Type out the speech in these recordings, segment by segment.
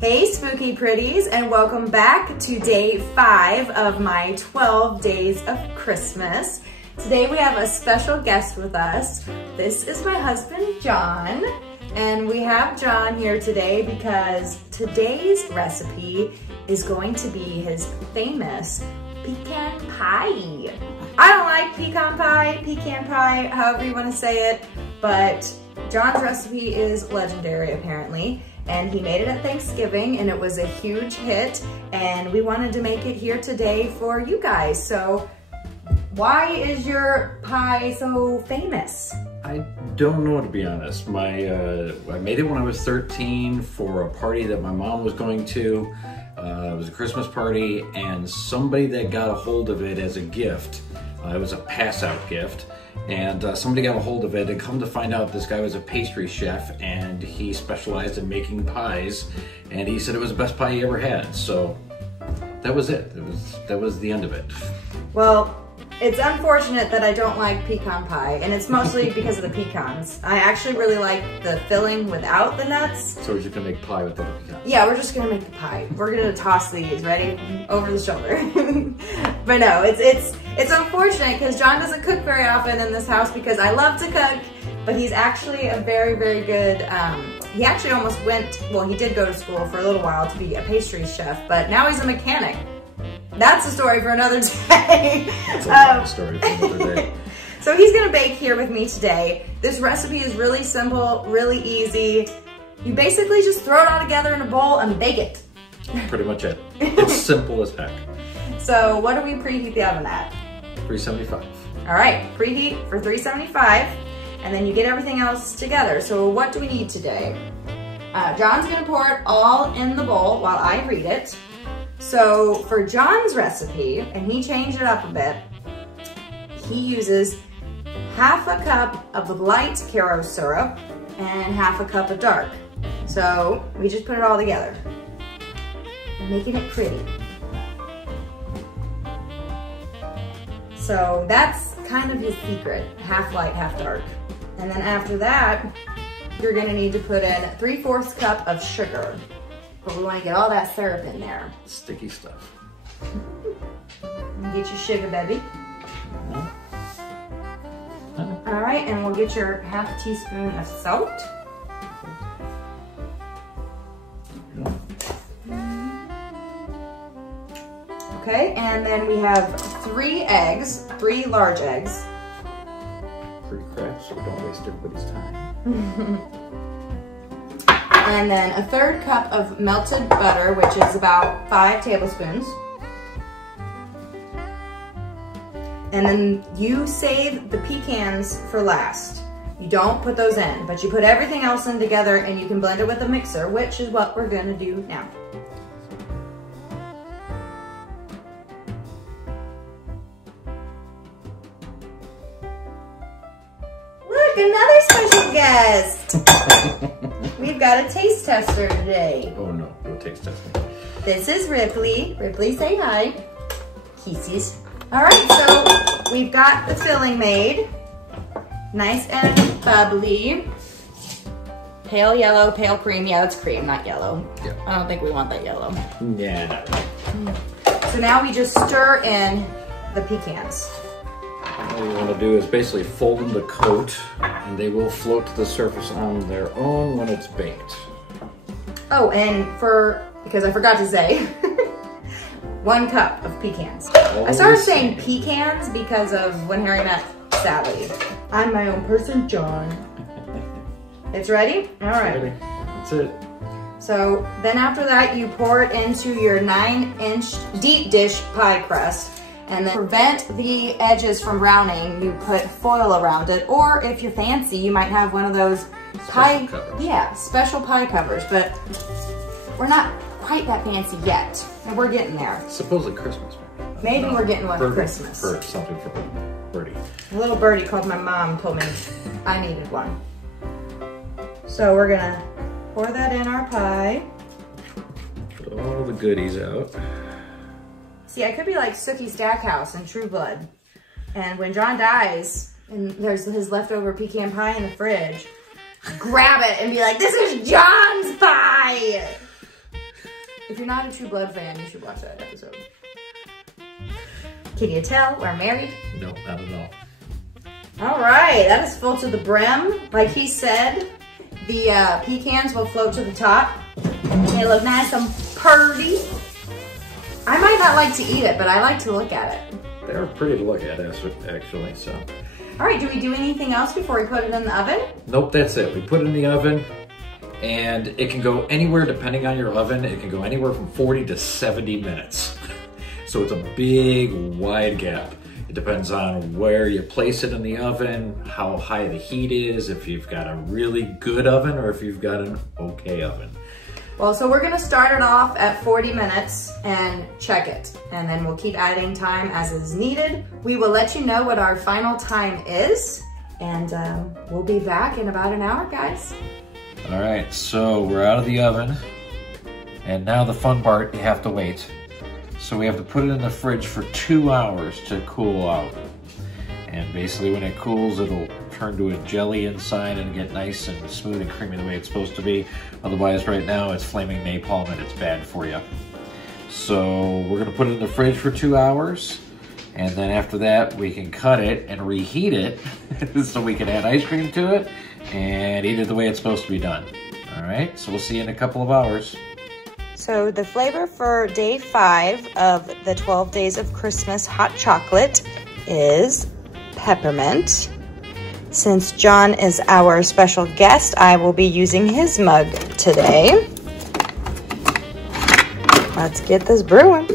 Hey spooky pretties, and welcome back to day 5 of my 12 days of Christmas. Today we have a special guest with us. This is my husband, John, and we have John here today because today's recipe is going to be his famous pecan pie. I don't like pecan pie, however you want to say it, but John's recipe is legendary apparently. And he made it at Thanksgiving and it was a huge hit, and we wanted to make it here today for you guys. So why is your pie so famous? I don't know, to be honest. I made it when I was 13 for a party that my mom was going to. It was a Christmas party, and somebody that got a hold of it as a gift, it was a pass-out gift, and somebody got a hold of it, and come to find out this guy was a pastry chef and he specialized in making pies, and he said it was the best pie he ever had. So that was it. That was the end of it. Well, it's unfortunate that I don't like pecan pie, and it's mostly because of the pecans. I actually really like the filling without the nuts. So we're just gonna make pie without the pecans? Yeah, we're just gonna make the pie. We're gonna toss these, ready? Over the shoulder. But no, it's unfortunate because John doesn't cook very often in this house because I love to cook, but he's actually a very, very good, he actually almost he did go to school for a little while to be a pastry chef, but now he's a mechanic. That's a story for another day. That's a long story for another day. So he's gonna bake here with me today. This recipe is really simple, really easy. You basically just throw it all together in a bowl and bake it. Pretty much it. It's simple as heck. So what do we preheat the oven at? 375. All right, preheat for 375, and then you get everything else together. So what do we need today? John's gonna pour it all in the bowl while I read it. So for John's recipe, and he changed it up a bit, he uses half a cup of light Caro syrup and half a cup of dark. So we just put it all together, making it pretty. So that's kind of his secret, half light, half dark. And then after that, you're gonna need to put in 3/4 cup of sugar. But we want to get all that syrup in there. Sticky stuff. Get your sugar, baby. All right, and we'll get your ½ teaspoon of salt. Okay, and then we have 3 eggs, 3 large eggs. Pretty cracked, so we don't waste everybody's time. And then a 1/3 cup of melted butter, which is about 5 tablespoons. And then you save the pecans for last. You don't put those in, but you put everything else in together and you can blend it with a mixer, which is what we're gonna do now. Look, another special guest. We've got a taste tester today. Oh no, no taste testing. This is Ripley. Ripley, say hi. Kisses. All right, so we've got the filling made. Nice and bubbly. Pale yellow, pale cream. Yeah, that's cream, not yellow. Yeah. I don't think we want that yellow. Yeah, not really. So now we just stir in the pecans. What you want to do is basically fold them to coat, and they will float to the surface on their own when it's baked. Oh, and because I forgot to say, 1 cup of pecans. I started saying pecans because of when Harry met Sally. I'm my own person, John. It's ready? All right. Ready. That's it. So then after that, you pour it into your 9-inch deep dish pie crust. And then to prevent the edges from browning, you put foil around it, or if you're fancy, you might have one of those special covers. Yeah, special pie covers, but we're not quite that fancy yet, and we're getting there. Supposedly Christmas. Maybe we're getting one for Christmas. For something for Birdie. A little birdie called my mom told me I needed one. So we're gonna pour that in our pie. Put all the goodies out. See, I could be like Sookie Stackhouse in True Blood. And when John dies, and there's his leftover pecan pie in the fridge, grab it and be like, this is John's pie! If you're not a True Blood fan, you should watch that episode. Can you tell we're married? No, not at all. All right, that is full to the brim. Like he said, the pecans will float to the top. They look nice and pretty. I might not like to eat it, but I like to look at it. They're pretty to look at, actually, so. All right, do we do anything else before we put it in the oven? Nope, that's it. We put it in the oven, and it can go anywhere, depending on your oven, it can go anywhere from 40 to 70 minutes. So it's a big, wide gap. It depends on where you place it in the oven, how high the heat is, if you've got a really good oven or if you've got an okay oven. Well, so we're gonna start it off at 40 minutes and check it. And then we'll keep adding time as is needed. We will let you know what our final time is. And we'll be back in about an hour, guys. All right, so we're out of the oven. And now the fun part, you have to wait. So we have to put it in the fridge for 2 hours to cool out. And basically when it cools, it'll turn to a jelly inside and get nice and smooth and creamy the way it's supposed to be. Otherwise, right now, it's flaming napalm and it's bad for you. So we're gonna put it in the fridge for 2 hours. And then after that, we can cut it and reheat it so we can add ice cream to it and eat it the way it's supposed to be done. All right, so we'll see you in a couple of hours. So the flavor for day 5 of the 12 Days of Christmas hot chocolate is peppermint. Since John is our special guest, I will be using his mug today. Let's get this brewing.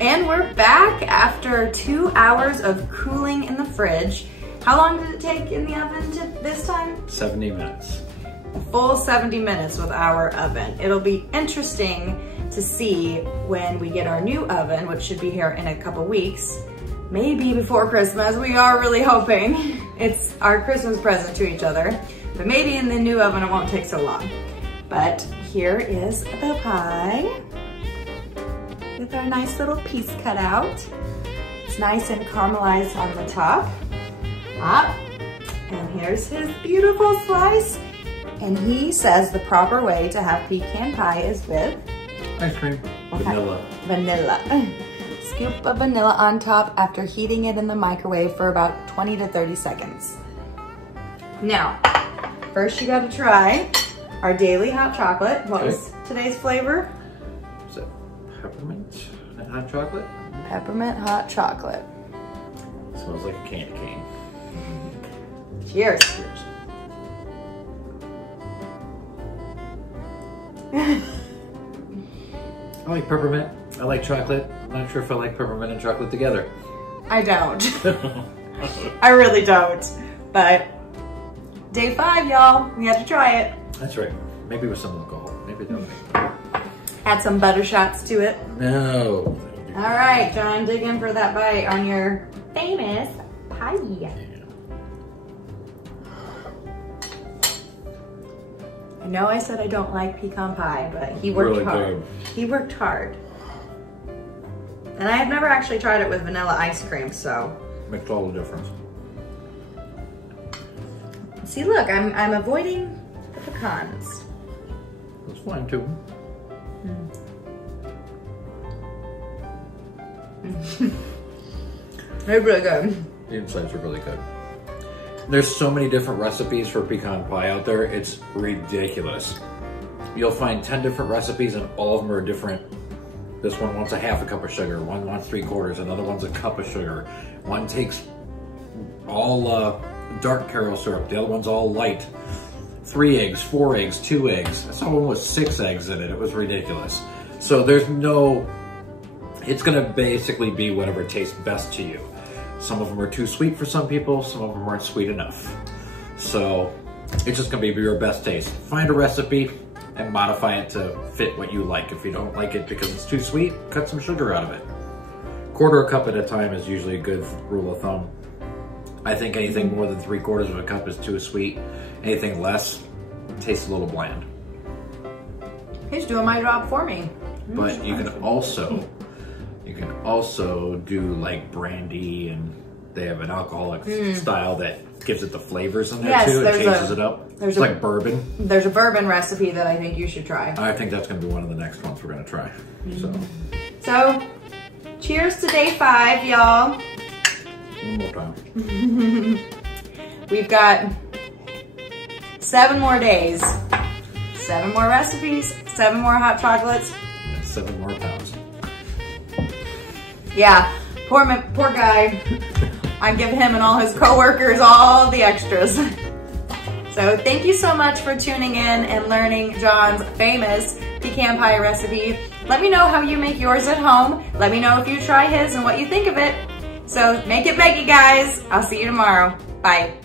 And we're back after 2 hours of cooling in the fridge. How long did it take in the oven this time? 70 minutes. A full 70 minutes with our oven. It'll be interesting to see when we get our new oven, which should be here in a couple weeks. Maybe before Christmas. We are really hoping. It's our Christmas present to each other. But maybe in the new oven it won't take so long. But here is the pie with our nice little piece cut out. It's nice and caramelized on the top. And here's his beautiful slice. And he says the proper way to have pecan pie is with ice cream. Vanilla. Vanilla. Scoop of vanilla on top after heating it in the microwave for about 20 to 30 seconds. Now, first you gotta try our daily hot chocolate. What was today's flavor? Is it peppermint and hot chocolate? Peppermint hot chocolate. Smells like a candy cane. Cheers. Cheers. I like peppermint. I like chocolate. I'm not sure if I like peppermint and chocolate together. I don't. I really don't. But day 5, y'all. We have to try it. That's right. Maybe with some alcohol. Maybe don't. Add some butter shots to it. No. All right, John, dig in for that bite on your famous pie. Yeah. I know I said I don't like pecan pie, but he worked Really hard. good. He worked hard. And I have never actually tried it with vanilla ice cream, so. Makes all the difference. See, look, I'm avoiding the pecans. That's fine too. They're really good. The insides are really good. There's so many different recipes for pecan pie out there, it's ridiculous. You'll find 10 different recipes and all of them are different. This one wants a half a cup of sugar, one wants 3/4, another one's a cup of sugar. One takes all dark caramel syrup, the other one's all light. 3 eggs, 4 eggs, 2 eggs. I saw one with 6 eggs in it, it was ridiculous. So there's no, it's gonna basically be whatever tastes best to you. Some of them are too sweet for some people, some of them aren't sweet enough. So it's just gonna be your best taste. Find a recipe and modify it to fit what you like. If you don't like it because it's too sweet, cut some sugar out of it. 1/4 cup at a time is usually a good rule of thumb. I think anything more than 3/4 of a cup is too sweet. Anything less tastes a little bland. He's doing my job for me. but you can also do like brandy, and they have an alcoholic style that gives it the flavors in there too. It changes it up. It's like bourbon. There's a bourbon recipe that I think you should try. I think that's going to be one of the next ones we're going to try. So, cheers to day 5, y'all. One more time. We've got 7 more days, 7 more recipes, 7 more hot chocolates, and 7 more pounds. Yeah, poor guy. I give him and all his coworkers all the extras. So thank you so much for tuning in and learning John's famous pecan pie recipe. Let me know how you make yours at home. Let me know if you try his and what you think of it. So make it Meggy, guys. I'll see you tomorrow. Bye.